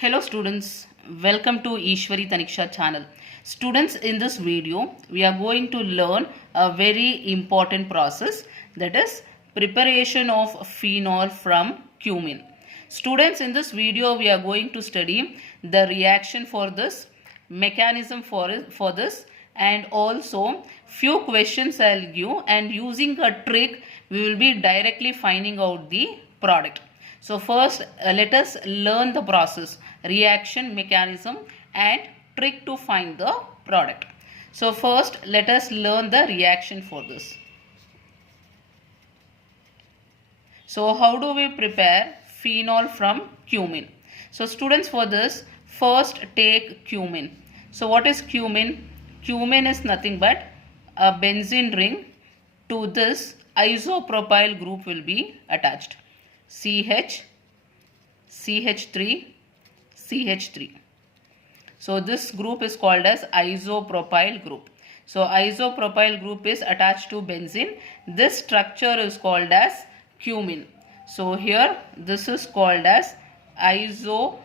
Hello students, welcome to Eshwari Thaniksha channel. Students, in this video we are going to learn a very important process, that is preparation of phenol from cumene. Students, in this video we are going to study the reaction for this, mechanism for this, and also few questions I'll give, and using a trick we will be directly finding out the product. So first let us learn the process, reaction, mechanism and trick to find the product. So first let us learn the reaction for this. So how do we prepare phenol from cumene? So students, for this first take cumene. So what is cumene? Cumene is nothing but a benzene ring. To this isopropyl group will be attached. CH, CH3, CH3. So this group is called as isopropyl group. So isopropyl group is attached to benzene. This structure is called as cumene. So here this is called as isopropyl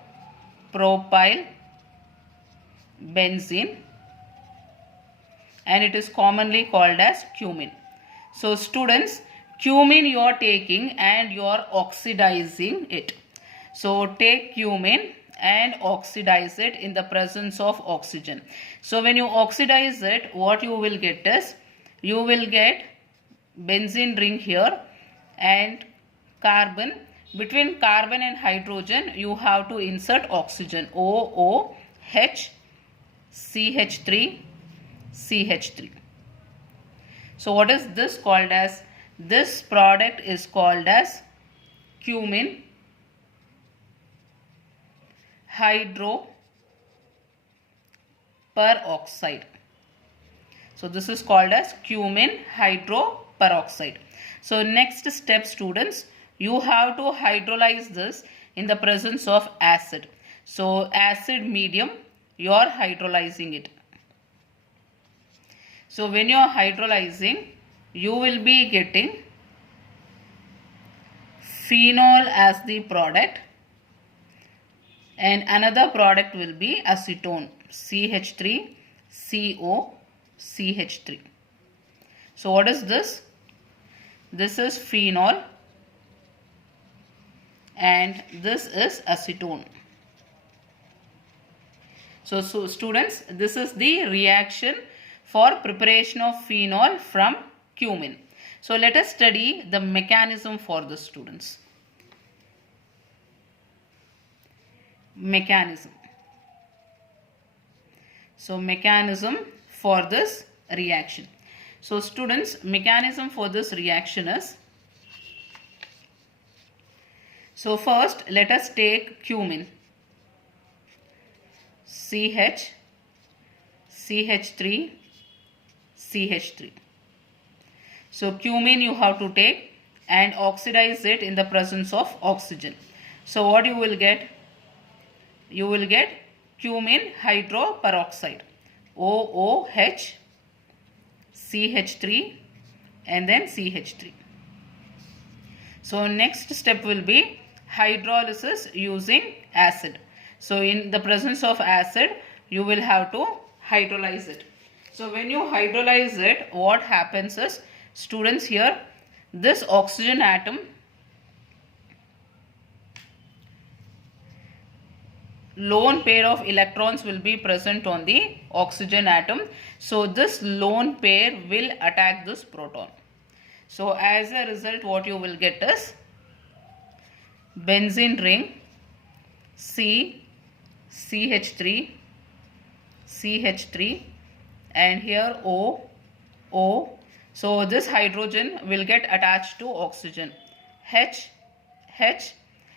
benzene and it is commonly called as cumene. So students, cumene you are taking and you are oxidizing it. So take cumene and oxidize it in the presence of oxygen. So when you oxidize it, what you will get is, you will get benzene ring here and carbon. Between carbon and hydrogen you have to insert oxygen, OOH, CH3, CH3. So what is this called as? This product is called as cumene hydroperoxide. So this is called as cumene hydroperoxide. So next step students, you have to hydrolyze this in the presence of acid. So acid medium, you are hydrolyzing it. So when you are hydrolyzing, you will be getting phenol as the product and another product will be acetone, CH3CO, CH3. So what is this? This is phenol and this is acetone. So students, this is the reaction for preparation of phenol from cumene. So let us study the mechanism for the students. Mechanism. So mechanism for this reaction. So students, mechanism for this reaction is, so first let us take cumene, CH, CH3, CH3. So cumene you have to take and oxidize it in the presence of oxygen. So what you will get? You will get cumene hydroperoxide, OOH, CH3 and then CH3. So next step will be hydrolysis using acid. So in the presence of acid, you will have to hydrolyze it. So when you hydrolyze it, what happens is, students, here this oxygen atom, lone pair of electrons will be present on the oxygen atom. So this lone pair will attack this proton. So as a result, what you will get is benzene ring, C, CH3, CH3 and here O, O. So this hydrogen will get attached to oxygen, H, H.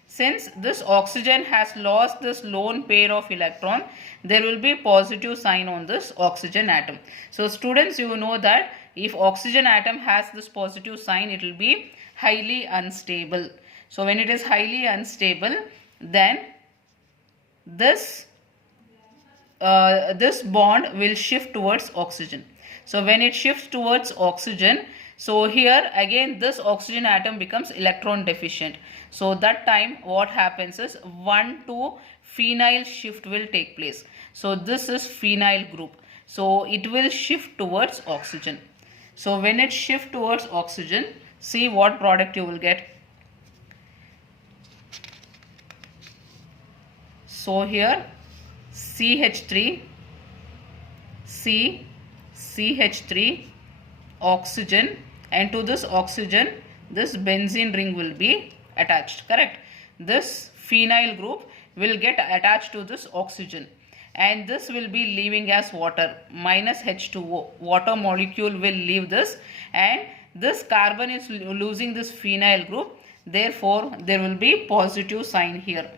Since this oxygen has lost this lone pair of electron, there will be positive sign on this oxygen atom. So students, you know that if oxygen atom has this positive sign, it will be highly unstable. So when it is highly unstable, then this bond will shift towards oxygen. So when it shifts towards oxygen, So here again this oxygen atom becomes electron deficient. So that time what happens is 1 to phenyl shift will take place. So this is phenyl group. So it will shift towards oxygen. So when it shifts towards oxygen, see what product you will get. So here CH3, CH3, oxygen, and to this oxygen this benzene ring will be attached, correct? This phenyl group will get attached to this oxygen, and this will be leaving as water, minus H2O. Water molecule will leave this, and this carbon is losing this phenyl group. Therefore there will be positive sign here.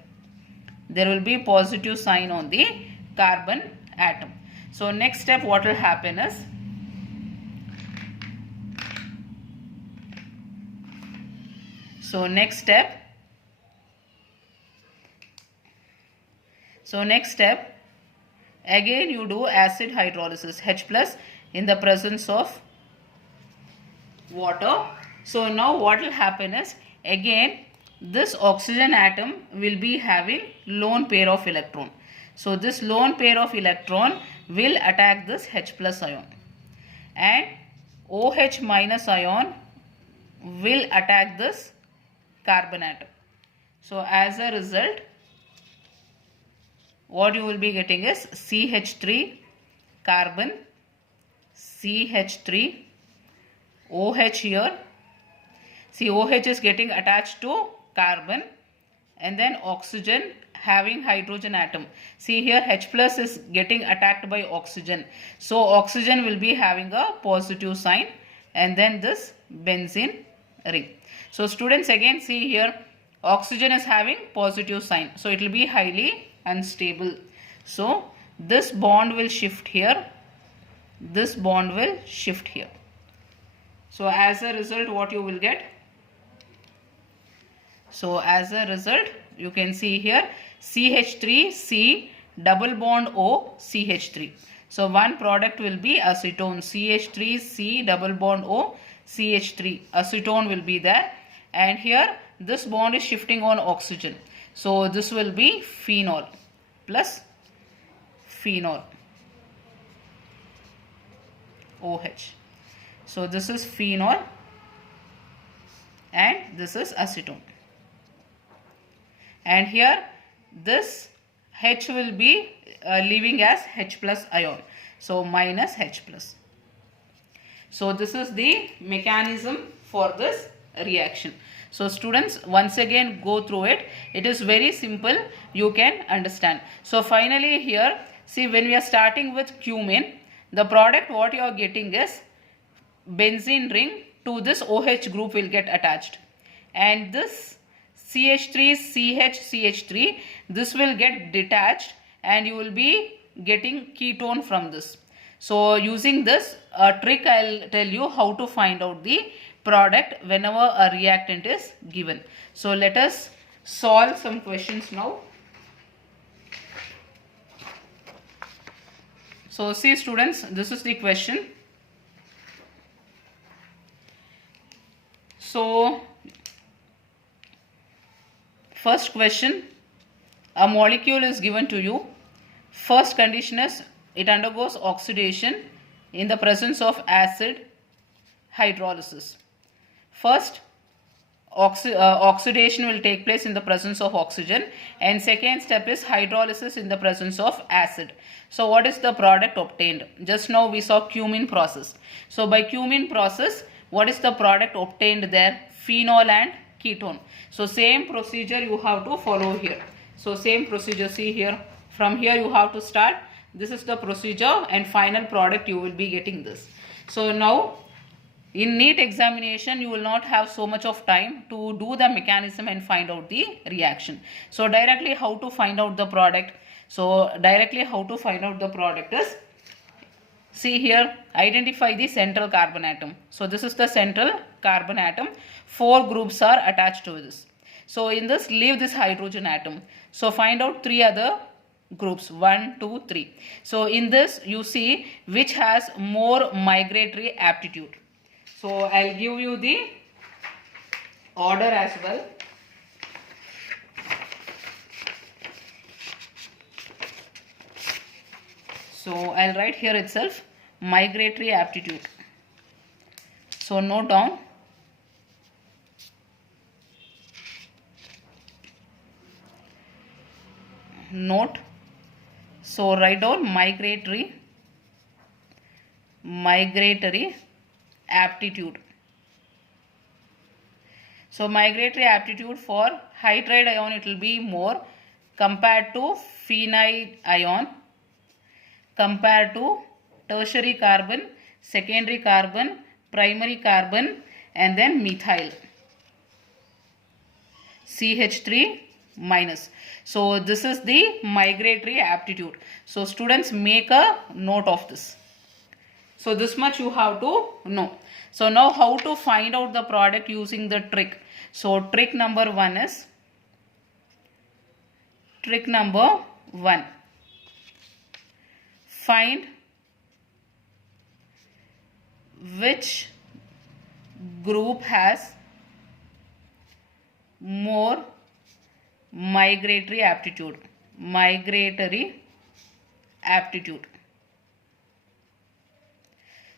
There will be positive sign on the carbon atom. So next step what will happen is, next step again you do acid hydrolysis, H plus in the presence of water. So now what will happen is, again this oxygen atom will be having lone pair of electron. So this lone pair of electron will attack this H plus ion, and OH minus ion will attack this carbon atom. So as a result what you will be getting is CH3 carbon, CH3, OH here. See, OH is getting attached to carbon, and then oxygen having hydrogen atom. See here H plus is getting attacked by oxygen. So oxygen will be having a positive sign, and then this benzene ring. So students, again see here oxygen is having positive sign. So it will be highly unstable. So this bond will shift here. This bond will shift here. So as a result what you will get? So as a result you can see here CH3C double bond O CH3. So one product will be acetone, CH3C double bond O CH3. Acetone will be there, and here this bond is shifting on oxygen. So this will be phenol plus phenol OH. So this is phenol and this is acetone. And here this H will be leaving as H plus ion. So minus H plus. So this is the mechanism for this reaction. So students, once again go through it. It is very simple. You can understand. So finally here, see, when we are starting with cumene, the product what you are getting is benzene ring to this OH group will get attached. And this CH3, CH3, this will get detached, and you will be getting ketone from this. So using this trick, I'll tell you how to find out the product whenever a reactant is given. So let us solve some questions now. So see students, this is the question. So first question, a molecule is given to you. First condition is it undergoes oxidation in the presence of acid hydrolysis. First, oxidation will take place in the presence of oxygen, and second step is hydrolysis in the presence of acid. So what is the product obtained? Just now we saw cumene process. So by cumene process, what is the product obtained there? Phenol and ketone. So same procedure you have to follow here. So same procedure, see here, from here you have to start. This is the procedure, and final product you will be getting this. So now in NEET examination you will not have so much of time to do the mechanism and find out the reaction. So directly how to find out the product? So directly how to find out the product is, see here, identify the central carbon atom. So this is the central carbon atom. 4 groups are attached to this. So in this, leave this hydrogen atom. So find out 3 other groups, 1, 2, 3. So in this you see which has more migratory aptitude. So I'll give you the order as well. So I'll write here itself migratory aptitude. So note down. Note. So write down migratory aptitude. So migratory aptitude for hydride ion, it will be more compared to phenyl ion, compared to tertiary carbon, secondary carbon, primary carbon, and then methyl CH3 minus. So this is the migratory aptitude. So students, make a note of this. So this much you have to know. So now how to find out the product using the trick. So trick number 1 is, find which group has more migratory aptitude.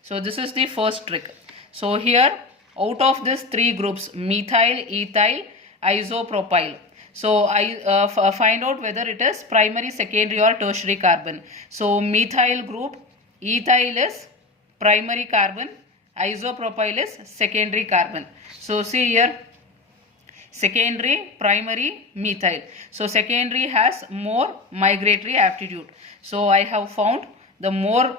So this is the first trick. So here, out of these 3 groups, methyl, ethyl, isopropyl. So I find out whether it is primary, secondary or tertiary carbon. So methyl group, ethyl is primary carbon, isopropyl is secondary carbon. So see here, secondary, primary, methyl. So secondary has more migratory aptitude. So I have found the more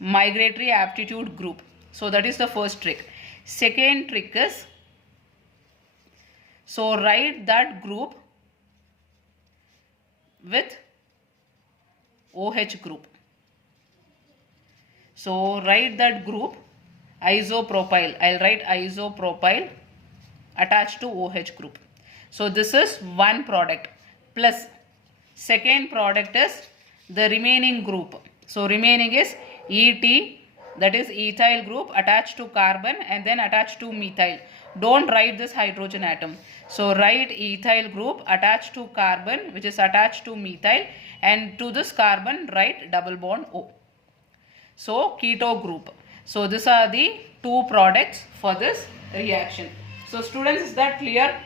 migratory aptitude group. So that is the first trick. Second trick is, so write that group with OH group. So write that group isopropyl. I'll write isopropyl attached to OH group. So this is one product, plus second product is the remaining group. So remaining is ET, that is ethyl group attached to carbon and then attached to methyl. Don't write this hydrogen atom. So write ethyl group attached to carbon, which is attached to methyl, and to this carbon write double bond O. So keto group. So these are the 2 products for this reaction. So students, is that clear?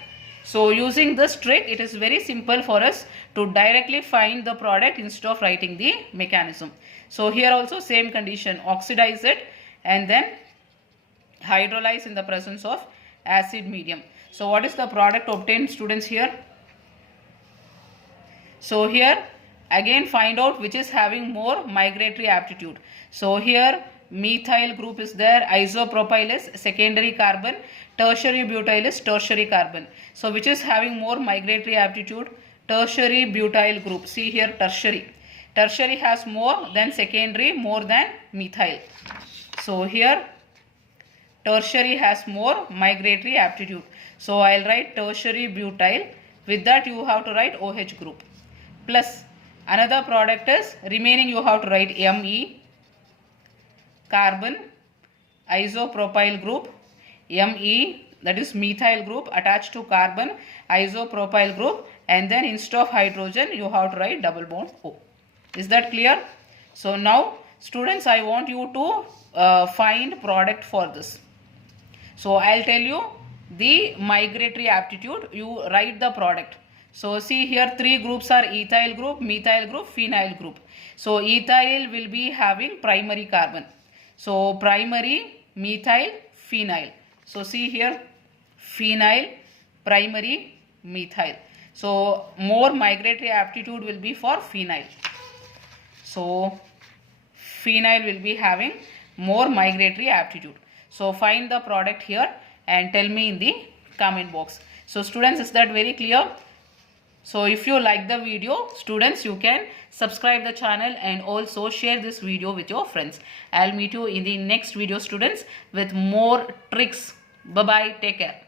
So using this trick, it is very simple for us to directly find the product instead of writing the mechanism. So here also same condition, oxidize it and then hydrolyze in the presence of acid medium. So what is the product obtained, students, here? So here again find out which is having more migratory aptitude. So here methyl group is there, isopropyl is secondary carbon, tertiary butyl is tertiary carbon. So which is having more migratory aptitude? Tertiary butyl group. See here, tertiary. Tertiary has more than secondary, more than methyl. So here tertiary has more migratory aptitude. So I'll write tertiary butyl. With that you have to write OH group. Plus another product is remaining, you have to write Me, carbon, isopropyl group, Me, that is methyl group attached to carbon, isopropyl group, and then instead of hydrogen you have to write double bond O. Is that clear? So now students, I want you to find product for this. So I'll tell you the migratory aptitude, you write the product. So see here 3 groups are ethyl group, methyl group, phenyl group. So ethyl will be having primary carbon. So primary, methyl, phenyl. So see here phenyl, primary, methyl. So more migratory aptitude will be for phenyl. So phenyl will be having more migratory aptitude. So find the product here and tell me in the comment box. So students, is that very clear? So if you like the video, students, you can subscribe the channel and also share this video with your friends. I'll meet you in the next video, students, with more tricks. Bye bye. Take care.